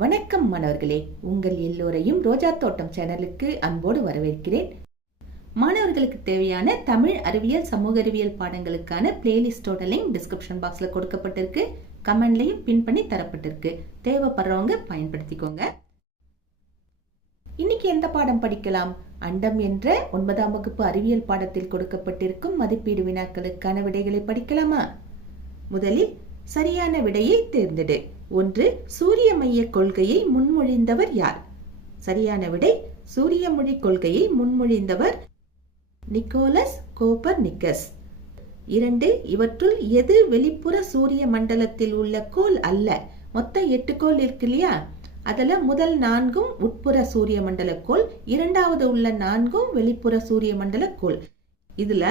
வணக்கம் மாணவர்களே. உங்கள் எல்லோரையும் ரோஜா தோட்டம் சேனலுக்கு அன்போடு வரவேற்கிறேன். மாணவர்களுக்கு தேவையான தமிழ் அறிவியல் சமூக அறிவியல் பாடங்களுக்கான பிளேலிஸ்டோட லிங்க் டிஸ்கிரிப்ஷன் பாக்ஸில் கொடுக்கப்பட்டிருக்கு. கமெண்ட்லையும் பின் பண்ணி தரப்பட்டிருக்கு. தேவைப்படுறவங்க பயன்படுத்திக்கோங்க. இன்னைக்கு எந்த பாடம் படிக்கலாம்? அண்டம் என்ற ஒன்பதாம் வகுப்பு அறிவியல் பாடத்தில் கொடுக்கப்பட்டிருக்கும் மதிப்பீடு வினாக்களுக்கான விடைகளை படிக்கலாமா? முதலில் சரியான விடையை தேர்ந்தெடு. ஒன்று சூரிய மைய கொள்கையை முன்மொழிந்தவர் யார்? சரியான விடை சூரிய மொழி கொள்கையை முன்மொழிந்தவர் நிக்கோலஸ் கோப்பர் நிக்கஸ் இரண்டு இவற்றுள் எது வெளிப்புற சூரிய மண்டலத்தில் உள்ள கோள் அல்ல? மொத்தம் எட்டு கோள் இருக்கு இல்லையா? அதுல முதல் நான்கும் உட்புற சூரிய மண்டல கோள் இரண்டாவது உள்ள நான்கும் வெளிப்புற சூரிய மண்டல கோள். இதுல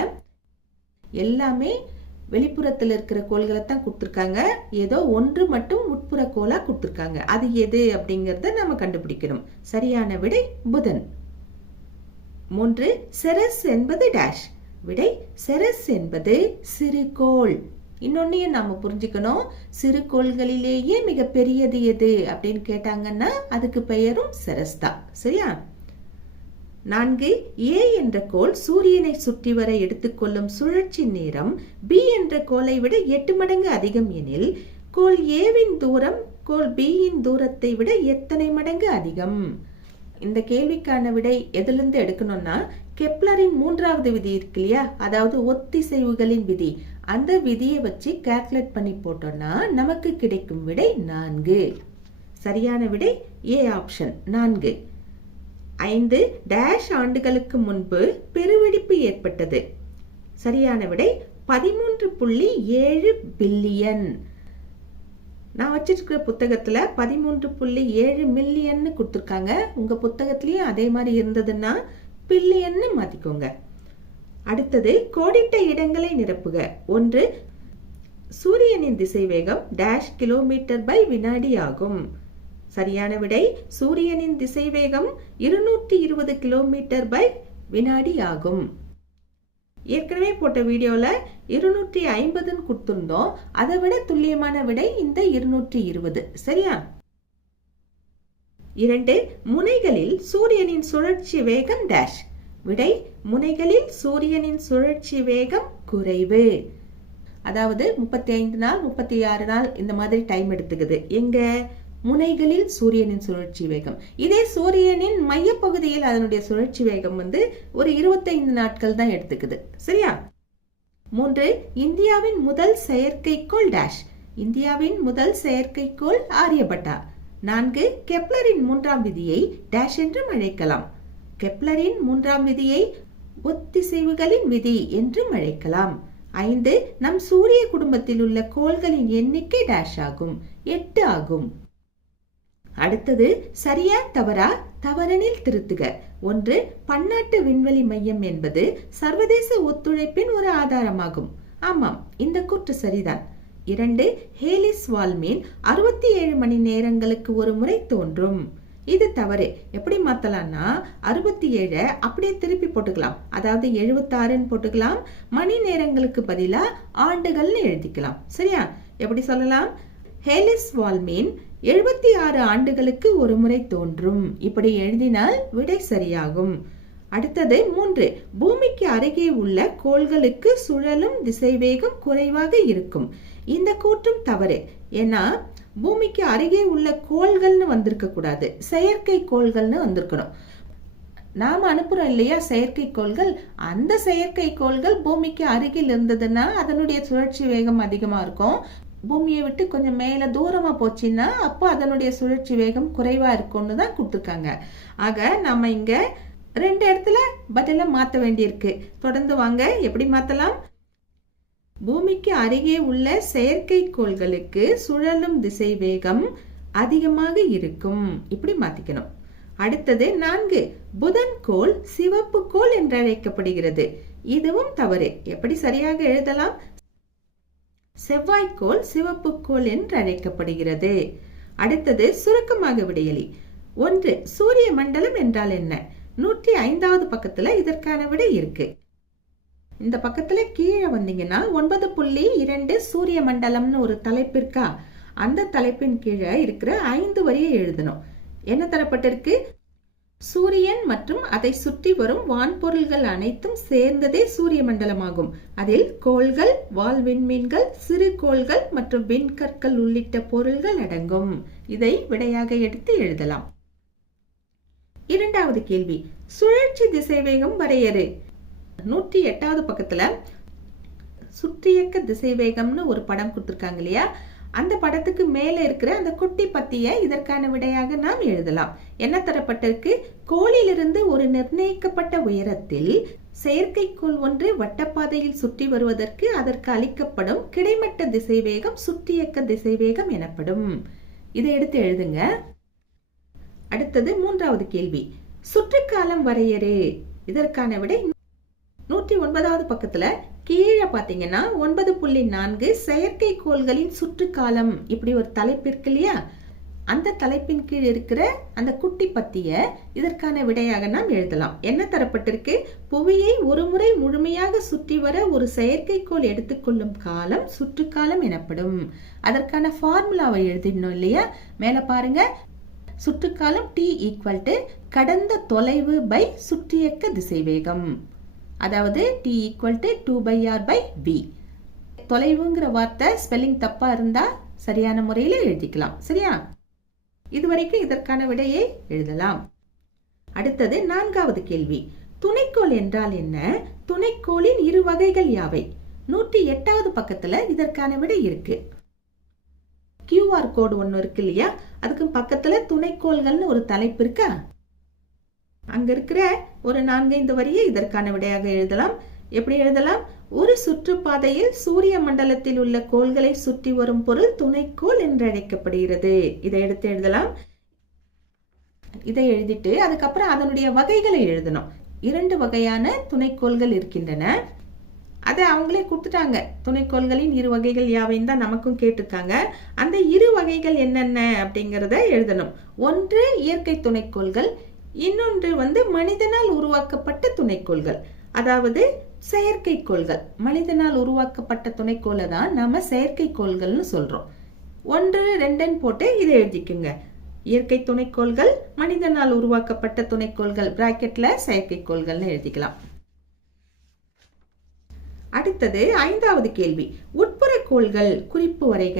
எல்லாமே வெளிப்புறத்தில் இருக்கிற கோள்களை தான் கொடுத்துருக்காங்க. ஏதோ ஒன்று மட்டும் உட்புற கோலாக கொடுத்துருக்காங்க. அது எது அப்படிங்கறத நம்ம கண்டுபிடிக்கணும். சரியான விடை புதன். மூன்று செரஸ் என்பது டேஷ் விடை செரஸ் என்பது சிறுகோள் இன்னொன்னையும் நாம புரிஞ்சுக்கணும். சிறு கோள்களிலேயே மிக பெரியது எது அப்படின்னு கேட்டாங்கன்னா அதுக்கு பெயரும் செரஸ் தான். சரியா? நான்கு ஏ என்ற கோள் சூரியனை சுற்றி வர எடுத்துக்கொள்ளும் சுழற்சி நேரம் பி என்ற கோளை விட எட்டு மடங்கு அதிகம் எனில் கோள் ஏவின் தூரம் கோள் பியின் தூரத்தை விட எத்தனை மடங்கு அதிகம்? இந்த கேள்விக்கான விடை எதிலிருந்து எடுக்கணும்னா கெப்லரின் மூன்றாவது விதி இருக்கு இல்லையா? அதாவது ஒத்திசைவுகளின் விதி. அந்த விதியை வச்சு கால்குலேட் பண்ணி போட்டோம்னா நமக்கு கிடைக்கும் விடை நான்கு. சரியான விடை ஏ ஆப்ஷன் நான்கு. ஐந்து டேஷ் ஆண்டுகளுக்கு முன்பு பெருவெடிப்பு ஏற்பட்டது. சரியான விடை பதிமூன்று புள்ளி ஏழு பில்லியன். நான் வச்சிருக்கிற புத்தகத்துல பதிமூன்று புள்ளி ஏழு மில்லியன்னு கொடுத்துருக்காங்க. உங்க புத்தகத்துலேயும் அதே மாதிரி இருந்ததுன்னா பில்லியன்னு மாற்றிக்கோங்க அடுத்தது கோடிட்ட இடங்களை நிரப்புக. ஒன்று சூரியனின் திசைவேகம் டேஷ் கிலோமீட்டர் பை வினாடி ஆகும். சரியான விடை சூரியனின் திசைவேகம் இருநூற்றி இருபது கிலோமீட்டர் பை வினாடி ஆகும் ஏற்கனவே போட்ட வீடியோல இருநூற்றி ஐம்பதுன்னு கொடுத்திருந்தோம். அதை விட துல்லியமான விடை இந்த இருநூற்றி இருபது. சரியா? இரண்டு முனைகளில் சூரியனின் சுழற்சி வேகம் டேஷ் விடை முனைகளில் சூரியனின் சுழற்சி வேகம் குறைவு. அதாவது முப்பத்தி ஐந்து நாள் முப்பத்தி ஆறு நாள் இந்த மாதிரி டைம் எடுத்துக்குது. எங்க? முனைகளில் சூரியனின் சுழற்சி வேகம். இதே சூரியனின் மையப்பகுதியில் அதனுடைய சுழற்சி வேகம் வந்து ஒரு இருபத்தைந்து நாட்கள் தான் எடுத்துக்குது. சரியா? மூன்று இந்தியாவின் முதல் செயற்கைக்கோள் டேஷ் இந்தியாவின் முதல் செயற்கைக்கோள் ஆரியபட்டா. நான்கு கெப்லரின் மூன்றாம் விதியை டேஷ் என்றும் அழைக்கலாம். கெப்லரின் மூன்றாம் விதியை ஒத்திசைவுகளின் விதி என்றும் அழைக்கலாம். ஐந்து நம் சூரிய குடும்பத்தில் உள்ள கோள்களின் எண்ணிக்கை டேஷ் ஆகும். எட்டு ஆகும். அடுத்தது சரியா தவறா? தவறனில் திருத்துக. ஒன்று பன்னாட்டு விண்வெளி மையம் என்பது சர்வதேச ஒத்துழைப்பின் ஒரு ஆதாரமாகும். ஆமாம் இந்த கூற்று சரிதான். இரண்டு ஹேலிஸ் வால்மீன் அறுபத்தி ஏழு மணி நேரங்களுக்கு ஒரு முறை தோன்றும். இது தவறு. எப்படி மாத்தலாம்னா அறுபத்தி ஏழை அப்படியே திருப்பி போட்டுக்கலாம். அதாவது எழுபத்தாறுன்னு போட்டுக்கலாம். மணி நேரங்களுக்கு பதிலா ஆண்டுகள்னு எழுதிக்கலாம். சரியா? எப்படி சொல்லலாம்? ஹேலிஸ் வால்மீன் எழுபத்தி ஆறு ஆண்டுகளுக்கு ஒரு முறை தோன்றும். இப்படி எழுதினால் விடை சரியாகும். அடுத்தது மூன்று. பூமிக்கு அருகே உள்ள கோள்களுக்கு சுழலும் திசைவேகம் குறைவாக இருக்கும். இந்த கூற்றும் தவறு. ஏன்னா பூமிக்கு அருகே உள்ள கோள்கள்னு வந்திருக்க கூடாது. செயற்கை கோள்கள்னு வந்திருக்கணும். நாம் அனுப்புறோம் இல்லையா? செயற்கைக்கோள்கள் அந்த செயற்கைக்கோள்கள் பூமிக்கு அருகில் இருந்ததுன்னா அதனுடைய சுழற்சி வேகம் அதிகமா இருக்கும். பூமியை விட்டு கொஞ்சம் மேல தூரமா போச்சுன்னா அப்போ அதனுடைய சுழற்சி வேகம் குறைவா இருக்கும்னு தான் கொடுத்துருக்காங்க. ஆக நம்ம இங்கே ரெண்டு இடத்துல பதில மாத்த வேண்டியிருக்கு. தொடர்ந்து வாங்க எப்படி மாத்தலாம்? பூமிக்கு அருகே உள்ள செயற்கைக்கோள்களுக்கு சுழலும் திசை வேகம் அதிகமாக இருக்கும். இப்படி மாத்திக்கணும். அடுத்தது நான்கு புதன் கோள் சிவப்பு கோள் என்று அழைக்கப்படுகிறது இதுவும் தவறு. எப்படி சரியாக எழுதலாம்? செவ்வாய்க்கோள் சிவப்பு கோள் என்று அழைக்கப்படுகிறது அடுத்தது சுருக்கமாக விடையலி. ஒன்று சூரிய மண்டலம் என்றால் என்ன? நூற்றி ஐந்தாவது பக்கத்துல இதற்கான விடை இருக்கு. இந்த பக்கத்துல கீழே வந்தீங்கன்னா ஒன்பது புள்ளி இரண்டு சூரிய மண்டலம்னு ஒரு தலைப்பு இருக்கா? அந்த தலைப்பின் கீழே இருக்கிற ஐந்து வரியை எழுதணும். என்ன தரப்பட்டிருக்கு? சூரியன் மற்றும் அதை சுற்றி வரும் வான்பொருள்கள் அனைத்தும் சேர்ந்ததே சூரிய மண்டலமாகும் அதில் கோள்கள் வால் விண்மீன்கள் சிறு கோள்கள் மற்றும் விண்கற்கள் உள்ளிட்ட பொருள்கள் அடங்கும். இதை விடையாக எடுத்து எழுதலாம். இரண்டாவது கேள்வி. சுழற்சி திசைவேகம் வரையறு. நூற்றி எட்டாவது பக்கத்துல சுற்றியக்க திசைவேகம்னு ஒரு படம் கொடுத்துருக்காங்க இல்லையா? அந்த படத்துக்கு மேலே இருக்கிற அந்த குட்டி பத்தியை இதற்கான விடையாக நாம் எழுதலாம். என்ன தரப்பட்டிருக்கு? கோளிலிருந்து ஒரு நிர்ணயிக்கப்பட்ட உயரத்தில் செயற்கைக்கோள் ஒன்று வட்டப்பாதையில் சுற்றி வருவதற்கு அதற்கு அளிக்கப்படும் கிடைமட்ட திசைவேகம் சுற்றியக்க திசைவேகம் எனப்படும். இதை எடுத்து எழுதுங்க. அடுத்தது மூன்றாவது கேள்வி. சுற்றுக்காலம் வரையறு. இதற்கான விடை நூற்றி ஒன்பதாவது பக்கத்துல கீழே பார்த்தீங்கன்னா ஒன்பது புள்ளி நான்கு செயற்கைக்கோள்களின் சுற்றுக்காலம். இப்படி ஒரு தலைப்பு இருக்கு இல்லையா? அந்த தலைப்பின் கீழ் இருக்கிற அந்த குட்டி பத்திய இதற்கான விடையாக நாம் எழுதலாம். என்ன தரப்பட்டிருக்கு? புவியை ஒருமுறை முழுமையாக சுற்றி வர ஒரு செயற்கைக்கோள் எடுத்துக்கொள்ளும் காலம் சுற்றுக்காலம் எனப்படும். அதற்கான ஃபார்முலாவை எழுதிடணும் இல்லையா? மேல பாருங்க. சுற்றுக்காலம் டி ஈக்குவல் டு கடந்த தொலைவு பை சுற்றியக்க திசைவேகம். அதாவது T equal to two pi R by V தொலைவுங்கிற வார்த்தை ஸ்பெல்லிங் தப்பாக இருந்தால் சரியான முறையில் எழுதிக்கலாம். சரியா? இதுவரைக்கும் இதற்கான விடையை எழுதலாம். அடுத்தது நான்காவது கேள்வி. துணைக்கோள் என்றால் என்ன? துணைக்கோளின் இரு வகைகள் யாவை? நூற்றி எட்டாவது பக்கத்தில் இதற்கான விடை இருக்கு. கியூஆர் கோடு ஒன்று இருக்கு இல்லையா? அதுக்கு பக்கத்தில் துணைக்கோள்கள்னு ஒரு தலைப்பு இருக்கா? அங்க இருக்கிற ஒரு நான்கைந்து வரியை இதற்கான விடையாக எழுதலாம். எப்படி எழுதலாம்? ஒரு சுற்றுப்பாதையில் சூரிய மண்டலத்தில் உள்ள கோள்களை சுற்றி வரும் பொருள் துணைக்கோள் என்று அழைக்கப்படுகிறது. இதை எடுத்து எழுதலாம். இதை எழுதிட்டு அதுக்கப்புறம் அதனுடைய வகைகளை எழுதணும். இரண்டு வகையான துணைக்கோள்கள் இருக்கின்றன. அதை அவங்களே கொடுத்துட்டாங்க. துணைக்கோள்களின் இரு வகைகள் யாவைன்னு தான் நமக்கும் கேட்டிருக்காங்க. அந்த இரு வகைகள் என்னென்ன அப்படிங்கிறத எழுதணும். ஒன்று இயற்கை துணைக்கோள்கள் இன்னொன்று வந்து மனிதனால் உருவாக்கப்பட்ட துணைக்கோள்கள். அதாவது செயற்கைக்கோள்கள். மனிதனால் உருவாக்கப்பட்ட துணைக்கோளை தான் நம்ம செயற்கைக்கோள்கள்னு சொல்றோம். ஒன்று ரெண்டுன்னு போட்டு இதை எழுதிக்குங்க. இயற்கை துணைக்கோள்கள் மனிதனால் உருவாக்கப்பட்ட துணைக்கோள்கள் பிராக்கெட்ல செயற்கைக்கோள்கள்னு எழுதிக்கலாம். அடுத்தது ஐந்தாவது கேள்வி. உட்புற கோள்கள் குறிப்பு வரைக.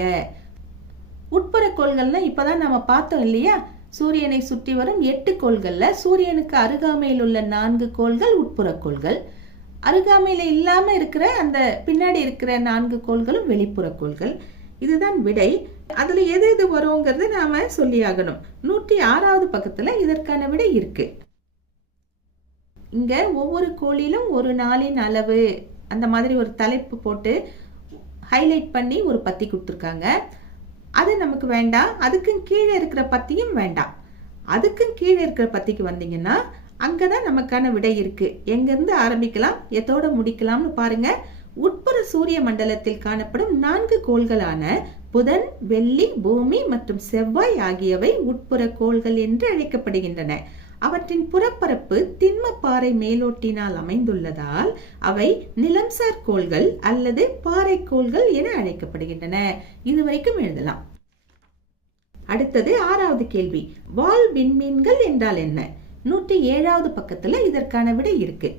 உட்புற கோள்கள்னா இப்பதான் நம்ம பார்த்தோம் இல்லையா? சூரியனை சுற்றி வரும் எட்டு கோள்கள்ல சூரியனுக்கு அருகாமையில் உள்ள நான்கு கோள்கள் உட்புற கோள்கள். அருகாமையில இல்லாம இருக்கிற அந்த பின்னாடி இருக்கிற நான்கு கோள்களும் வெளிப்புற கோள்கள். இதுதான் விடை. அதுல எது எது வருங்கிறது நாம சொல்லி ஆகணும். நூற்றி ஆறாவது பக்கத்துல இதற்கான விடை இருக்கு. இங்க ஒவ்வொரு கோளிலும் ஒரு நாளின் அளவு அந்த மாதிரி ஒரு தலைப்பு போட்டு ஹைலைட் பண்ணி ஒரு பத்தி கொடுத்துருக்காங்க. அது நமக்கு வேண்டாம் அதுக்கும் கீழே இருக்கிற பத்தியும் வேண்டாம் அதுக்கும் கீழே இருக்கிற பத்திக்கு வந்தீங்கன்னா அங்கதான் நமக்கான விடை இருக்கு. எங்கிருந்து ஆரம்பிக்கலாம் எதோட முடிக்கலாம்னு பாருங்க. உட்புற சூரிய மண்டலத்தில் காணப்படும் நான்கு கோள்களான புதன் வெள்ளி பூமி மற்றும் செவ்வாய் ஆகியவை உட்புற கோள்கள் என்று அழைக்கப்படுகின்றன. அவற்றின் புறப்பரப்பு திண்ம பாறை மேலோட்டினால் அமைந்துள்ளதால் அவை நிலம்சார் கோள்கள் அல்லது பாறை கோள்கள் என அழைக்கப்படுகின்றன. இதுவரைக்கும் எழுதலாம். அடுத்தது ஆறாவது கேள்வி வால் விண்மீன்கள் என்றால் என்ன? நூற்றி ஏழாவது பக்கத்துல இதற்கான விடை இருக்கு.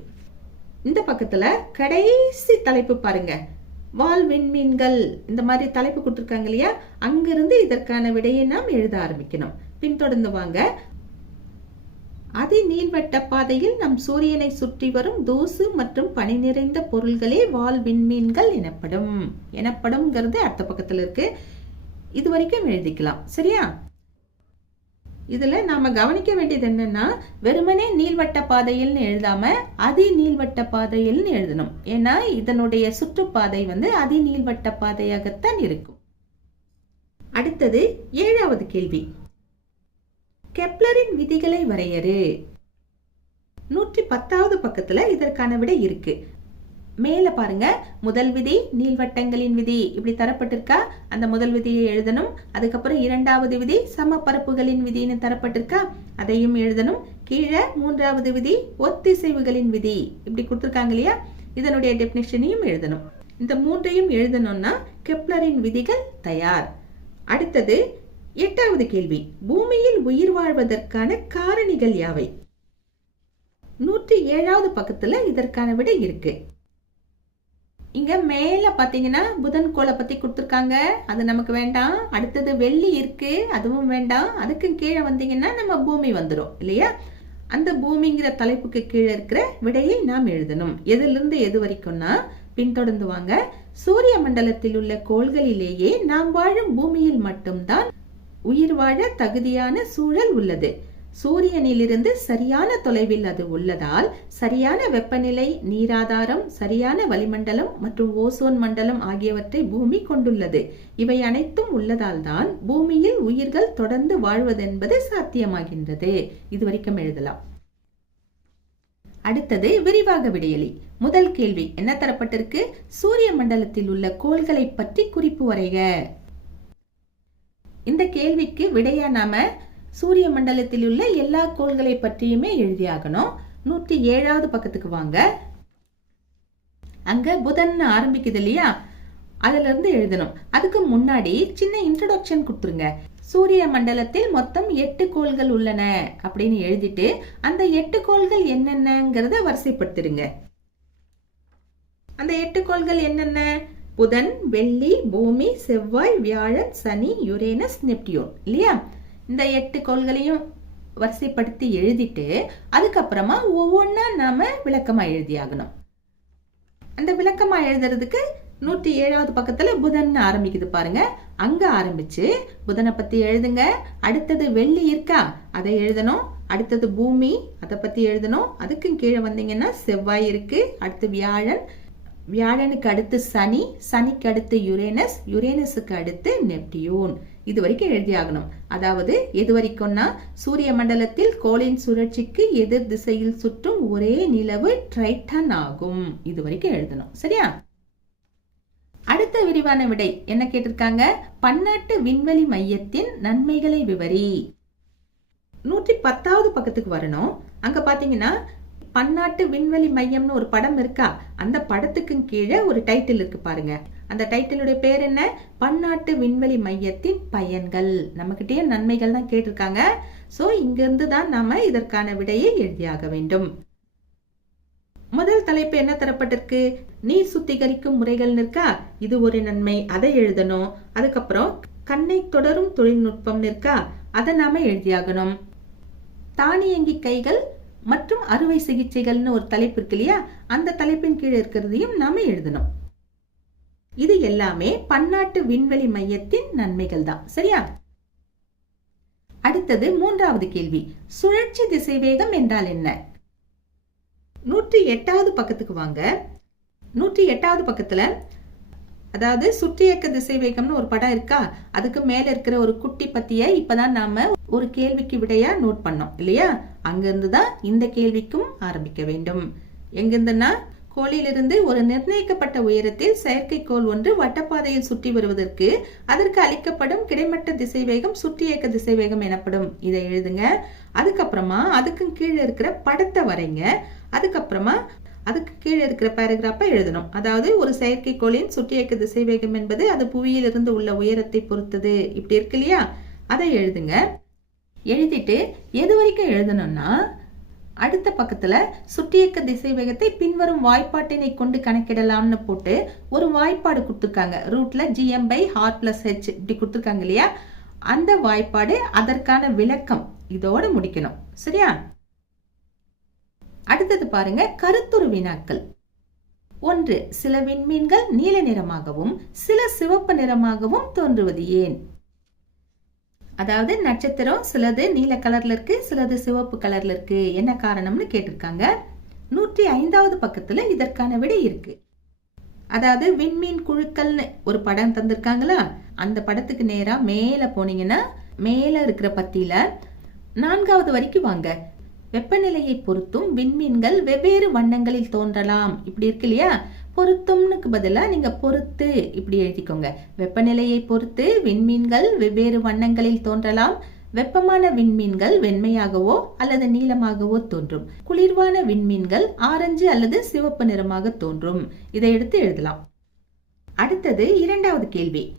இந்த பக்கத்துல கடைசி தலைப்பு பாருங்க. வால் விண்மீன்கள் இந்த மாதிரி தலைப்பு கொடுத்துருக்காங்க இல்லையா? அங்கிருந்து இதற்கான விடையை நாம் எழுத ஆரம்பிக்கணும். பின்தொடர்ந்து வாங்க. அதி நீள்வட்ட பாதையில் நம் சூரியனை சுற்றி வரும் தூசு மற்றும் பனி நிறைந்த பொருள்களே வால் விண்மீன்கள் எனப்படும். எனப்படும்ங்கிறது அடுத்த பக்கத்துல இருக்கு. இது வரைக்கும் எழுதிக்கலாம். சரியா? இதுல நாம கவனிக்க வேண்டியது என்னன்னா வெறுமனே நீள்வட்ட பாதையில்னு எழுதாம அதி நீள்வட்ட பாதையில்னு எழுதணும். ஏன்னா இதனுடைய சுற்றுப்பாதை வந்து அதி நீள்வட்ட பாதையாகத்தான் இருக்கும். அடுத்தது ஏழாவது கேள்வி. கெப்லரின் விதிகளை வரையறு. நூற்றி பத்தாவது பக்கத்துல இதற்கான விடை இருக்கு. மேலே பாருங்க. முதல் விதி நீள்வட்டங்களின் விதி. இப்படி தரப்பட்டிருக்கா? அந்த முதல் விதியை எழுதணும். அதுக்கப்புறம் இரண்டாவது விதி சமப்பரப்புகளின் விதின்னு தரப்பட்டிருக்கா? அதையும் எழுதணும். கீழே மூன்றாவது விதி ஒத்திசைவுகளின் விதி. இப்படி கொடுத்துருக்காங்க இல்லையா? இதனுடைய டெபினிஷனையும் எழுதணும். இந்த மூன்றையும் எழுதணும்னா கெப்லரின் விதிகள் தயார். அடுத்தது எட்டாவது கேள்வி. பூமியில் உயிர் வாழ்வதற்கான காரணிகள் யாவை? நூற்றி ஏழாவது பக்கத்துல இதற்கான விடை இருக்கு. இங்க மேல பாத்தீங்கன்னா புதன் கோலை பத்தி கொடுத்துருக்காங்க. அது நமக்கு வேண்டாம். அடுத்தது வெள்ளி இருக்கு. அதுவும் வேண்டாம். அதுக்கு கீழே வந்தீங்கன்னா நம்ம பூமி வந்துடும் இல்லையா? அந்த பூமிங்கிற தலைப்புக்கு கீழே இருக்கிற விடையை நாம் எழுதணும். எதிலிருந்து எது வரைக்கும்னா பின்தொடர்ந்து வாங்க. சூரிய மண்டலத்தில் உள்ள கோள்களிலேயே நாம் வாழும் பூமியில் மட்டும்தான் உயிர் வாழ தகுதியான சூழல் உள்ளது. சூரியனிலிருந்து சரியான தொலைவில் அது உள்ளதால் சரியான வெப்பநிலை நீராதாரம் சரியான வளிமண்டலம் மற்றும் ஓசோன் மண்டலம் ஆகியவற்றை பூமி கொண்டுள்ளது. இவை அனைத்தும் உள்ளதால் தான் பூமியில் உயிர்கள் தொடர்ந்து வாழ்வதென்பது சாத்தியமாகின்றது. இதுவரைக்கும் எழுதலாம். அடுத்தது விரிவாக விடையலி முதல் கேள்வி என்ன தரப்பட்டிருக்கு? சூரிய மண்டலத்தில் உள்ள கோள்களை பற்றி குறிப்பு வரைக. இந்த கேள்விக்கு விடையா நாம சூரிய மண்டலத்தில் உள்ள எல்லா கோள்களை பற்றியுமே எழுதியாகணும். நூற்றி ஏழாவது பக்கத்துக்கு வாங்க. அங்க புதன் ஆரம்பிக்குது இல்லையா? அதுல இருந்து எழுதணும். அதுக்கு முன்னாடி சின்ன இன்ட்ரடக்ஷன் கொடுத்துருங்க. சூரிய மண்டலத்தில் மொத்தம் எட்டு கோள்கள் உள்ளன அப்படின்னு எழுதிட்டு அந்த எட்டு கோள்கள் என்னென்னங்கிறத வரிசைப்படுத்திடுங்க. அந்த எட்டு கோள்கள் என்னென்ன? புதன் வெள்ளி பூமி செவ்வாய் வியாழன் சனி யுரேனஸ் நெப்டியூன் இல்லையா? இந்த எட்டு கோள்களையும் வரிசைப்படுத்தி எழுதிட்டு அதுக்கப்புறமா ஒவ்வொன்றா நாம விளக்கமா எழுதியாகணும். அந்த விளக்கமா எழுதுறதுக்கு நூற்றி ஏழாவது பக்கத்துல புதன் ஆரம்பிக்குது பாருங்க. அங்கே ஆரம்பிச்சு புதனை பத்தி எழுதுங்க. அடுத்தது வெள்ளி இருக்கா? அதை எழுதணும். அடுத்தது பூமி அதை பற்றி எழுதணும். அதுக்கும் கீழே வந்தீங்கன்னா செவ்வாய் இருக்கு. அடுத்து வியாழன். வியாழனுக்கு அடுத்து சனி. சனிக்கு அடுத்து யுரேனஸ். யுரேனஸுக்கு அடுத்து நெப்டியூன். இது வரைக்கும் எழுதியாகணும். அதாவது எது வரைக்கும்னா சூரிய மண்டலத்தில் கோளின் சுழற்சிக்கு எதிர் திசையில் சுற்றும் ஒரே நிலவு ட்ரைட்டன் ஆகும். இது வரைக்கும் எழுதணும். சரியா? அடுத்த விரிவான விடை என்ன கேட்டிருக்காங்க? பன்னாட்டு விண்வெளி மையத்தின் நன்மைகளை விவரி. நூற்றி பத்தாவது பக்கத்துக்கு வரணும். அங்க பாத்தீங்கன்னா பன்னாட்டு விண்வெளி மையம்னு ஒரு படம் இருக்கா? அந்த படத்துக்கு கீழே ஒரு டைட்டில் இருக்கு பாருங்க. அந்த டைட்டிலுடைய பேர் என்ன? பன்னாட்டு விண்வெளி மையத்தின் பயன்கள். நம்மகிட்டயே நன்மைகள் தான் கேட்டிருக்காங்க. சோ இங்கிருந்து தான் நாம இதற்கான விடையை எழுதியாக வேண்டும். முதல் தலைப்பு என்ன தரப்பட்டிருக்கு? நீர் சுத்திகரிக்கும் முறைகள் இருக்கா இது ஒரு நன்மை. அதை எழுதணும். அதுக்கப்புறம் கண்ணை தொடரும் தொழில்நுட்பம் இருக்கா அதை நாம எழுதியாகணும். தானியங்கி கைகள் மற்றும் அறுவை சிகிச்சைகள்னு ஒரு தலைப்பு இருக்கு இல்லையா? அந்த தலைப்பின் கீழே இருக்கிறதையும் நாம எழுதணும். இது எல்லாமே பன்னாட்டு விண்வெளி மையத்தின் நன்மைகள் தான். சரியா? அடுத்தது மூன்றாவது கேள்வி. சுழற்சி திசைவேகம் என்றால் என்ன? நூற்றி எட்டாவது பக்கத்துக்கு வாங்க. நூற்றி எட்டாவது பக்கத்துல அதாவது சுற்றியக்க திசைவேகம்னு ஒரு படம் இருக்கா? அதுக்கு மேல இருக்கிற ஒரு குட்டி பத்திய இப்பதான் நாம ஒரு கேள்விக்கு விடையா நோட் பண்ணோம் இல்லையா? அங்கிருந்து தான் இந்த கேள்விக்கும் ஆரம்பிக்க வேண்டும். எங்கிருந்துன்னா கோளிலிருந்து ஒரு நிர்ணயிக்கப்பட்ட உயரத்தில் செயற்கைக்கோள் ஒன்று வட்டப்பாதையில் சுற்றி வருவதற்கு அதற்கு அளிக்கப்படும் கிடைமட்ட திசைவேகம் திசை திசைவேகம் எனப்படும். இதை எழுதுங்க. அதுக்கப்புறமா அதுக்கும் கீழே இருக்கிற படத்தை வரைங்க. அதுக்கப்புறமா அதுக்கு கீழே இருக்கிற பேராகிராஃபை எழுதணும். அதாவது ஒரு செயற்கைக்கோளின் சுற்றியக்க திசைவேகம் என்பது அது புவியிலிருந்து உள்ள உயரத்தை பொறுத்தது. இப்படி இருக்கு இல்லையா? அதை எழுதுங்க. எழுதிட்டு எது வரைக்கும் எழுதணும்னா அடுத்த பக்கத்துல சுற்றியக்க திசை வேகத்தை பின்வரும் வாய்ப்பாட்டினை கொண்டு கணக்கிடலாம்னு போட்டு ஒரு வாய்ப்பாடு கொடுத்துருக்காங்க. ரூட்ல GM by R plus H இப்படி கொடுத்துருக்காங்க இல்லையா? அந்த வாய்ப்பாடு அதற்கான விளக்கம். இதோட முடிக்கணும். சரியா? அடுத்தது பாருங்க கருத்துரு வினாக்கள். ஒன்று சில விண்மீன்கள் நீல நிறமாகவும் சில சிவப்பு நிறமாகவும் தோன்றுவது ஏன்? அதாவது நட்சத்திரம் சிலது நீல கலர்ல இருக்கு சிலது சிவப்பு கலர்ல இருக்கு. என்ன காரணம்னு கேட்டிருக்காங்க? நூற்றி ஐந்தாவது பக்கத்துல இதற்கான விடை இருக்கு. அதாவது விண்மீன் குழுக்கள்னு ஒரு படம் தந்திருக்காங்களா? அந்த படத்துக்கு நேரா மேல போனீங்கன்னா மேல இருக்கிற பத்தியில நான்காவது வரைக்கும் வாங்க. வெப்பநிலையை பொறுத்தும் விண்மீன்கள் வெவ்வேறு வண்ணங்களில் தோன்றலாம். இப்படி இருக்கு இல்லையா? பொருத்தும்னுக்கு பதிலா நீங்க பொறுத்து இப்படி எழுதிக்கோங்க. வெப்பநிலையை பொறுத்து விண்மீன்கள் வெவ்வேறு வண்ணங்களில் தோன்றலாம். வெப்பமான விண்மீன்கள் வெண்மையாகவோ அல்லது நீளமாகவோ தோன்றும். குளிர்வான விண்மீன்கள் ஆரஞ்சு அல்லது சிவப்பு நிறமாக தோன்றும். இதை எடுத்து எழுதலாம். அடுத்தது இரண்டாவது கேள்வி.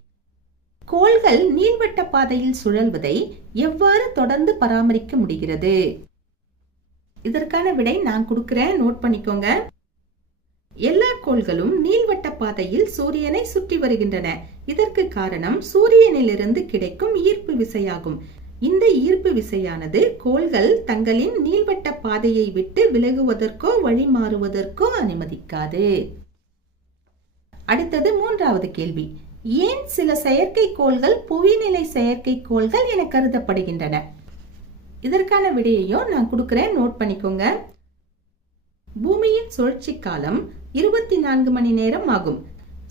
கோள்கள் நீள்வட்ட பாதையில் சுழல்வதை எவ்வாறு தொடர்ந்து பராமரிக்க முடிகிறது? இதற்கான விடை நான் கொடுக்கிறேன். நோட் பண்ணிக்கோங்க. எல்லா கோள்களும் நீள்வட்ட பாதையில் சூரியனை சுற்றி வருகின்றன. இதற்கு காரணம் சூரியனிலிருந்து கிடைக்கும் ஈர்ப்பு விசையாகும். இந்த ஈர்ப்பு விசையானது கோள்கள் தங்களின் நீள்வட்ட பாதையை விட்டு விலகுவதற்கோ வழி மாறுவதற்கோ அனுமதிக்காது. அடுத்தது மூன்றாவது கேள்வி. ஏன் சில செயற்கைக்கோள்கள் புவிநிலை செயற்கைக்கோள்கள் என கருதப்படுகின்றன? இதற்கான விடையையும் நான் கொடுக்கிறேன். நோட் பண்ணிக்கோங்க. பூமியின் சுழற்சி காலம் இருபத்தி நான்கு மணி நேரம் ஆகும்.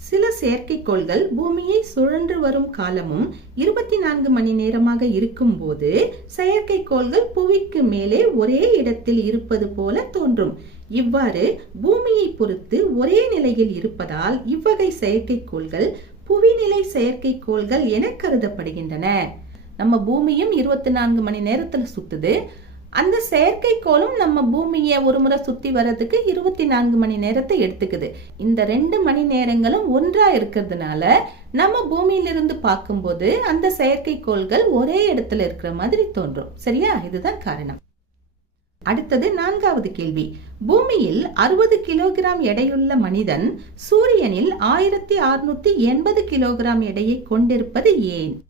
சில செயற்கைக்கோள்கள் பூமியை சுழன்று வரும் காலமும் இருபத்தி நான்கு மணி நேரமாக இருக்கும்போது செயற்கைக்கோள்கள் புவிக்கு மேலே ஒரே இடத்தில் இருப்பது போல தோன்றும். இவ்வாறு பூமியை பொறுத்து ஒரே நிலையில் இருப்பதால் இவ்வகை செயற்கைக்கோள்கள் புவிநிலை செயற்கைக்கோள்கள் என கருதப்படுகின்றன. நம்ம பூமியும் இருபத்தி நான்கு மணி நேரத்தில் சுத்துது. அந்த செயற்கைக்கோளும் நம்ம பூமியை ஒரு முறை சுற்றி வர்றதுக்கு இருபத்தி நான்கு மணி நேரத்தை எடுத்துக்குது. இந்த ரெண்டு மணி நேரங்களும் ஒன்றாக இருக்கிறதுனால நம்ம பூமியிலிருந்து பார்க்கும்போது அந்த செயற்கைக்கோள்கள் ஒரே இடத்துல இருக்கிற மாதிரி தோன்றும். சரியா? இதுதான் காரணம். அடுத்தது நான்காவது கேள்வி. பூமியில் அறுபது கிலோகிராம் எடையுள்ள மனிதன் சூரியனில் ஆயிரத்தி அறுநூத்தி எண்பது கிலோகிராம் எடையை கொண்டிருப்பது ஏன்?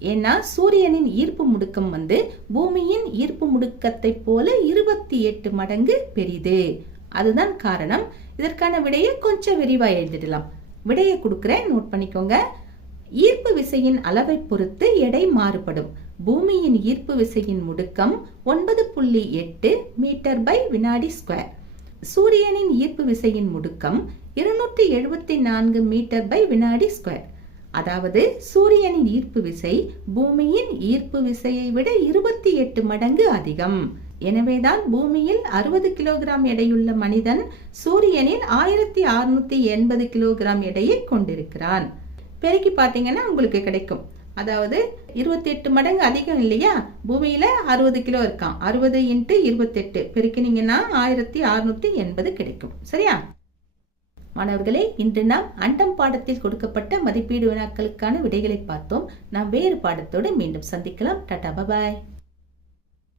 ஏன்னா சூரியனின் ஈர்ப்பு முடுக்கம் வந்து பூமியின் ஈர்ப்பு முடுக்கத்தை போல இருபத்தி எட்டு மடங்கு பெரிது. அதுதான் காரணம். இதற்கான விடையை கொஞ்சம் விரிவாக எழுதிடலாம். விடையை கொடுக்குறேன். நோட் பண்ணிக்கோங்க. ஈர்ப்பு விசையின் அளவை பொறுத்து எடை மாறுபடும். பூமியின் ஈர்ப்பு விசையின் முடுக்கம் ஒன்பது புள்ளி எட்டு மீட்டர் பை வினாடி ஸ்கொயர். சூரியனின் ஈர்ப்பு விசையின் முடுக்கம் இருநூற்றி எழுபத்தி நான்கு மீட்டர் பை வினாடி ஸ்கொயர். அதாவது சூரியனின் ஈர்ப்பு விசை பூமியின் ஈர்ப்பு விசையை விட இருபத்தி எட்டு மடங்கு அதிகம். எனவேதான் பூமியில் அறுபது கிலோகிராம் எடையுள்ள மனிதன் சூரியனின் ஆயிரத்தி அறுநூத்தி எண்பது கிலோகிராம் எடையை கொண்டிருக்கிறான். பெருக்கி பார்த்தீங்கன்னா உங்களுக்கு கிடைக்கும். அதாவது இருபத்தி எட்டு மடங்கு அதிகம் இல்லையா? பூமியில அறுபது கிலோ இருக்கான். அறுபது இன்ட்டு இருபத்தெட்டு. பெருக்கினீங்கன்னா ஆயிரத்தி அறுநூத்தி எண்பது கிடைக்கும். சரியா? மாணவர்களே இன்று நாம் அண்டம் பாடத்தில் கொடுக்கப்பட்ட மதிப்பீடு வினாக்களுக்கான விடைகளை பார்த்தோம். நாம் வேறு பாடத்தோடு மீண்டும் சந்திக்கலாம். டாடா பபாய்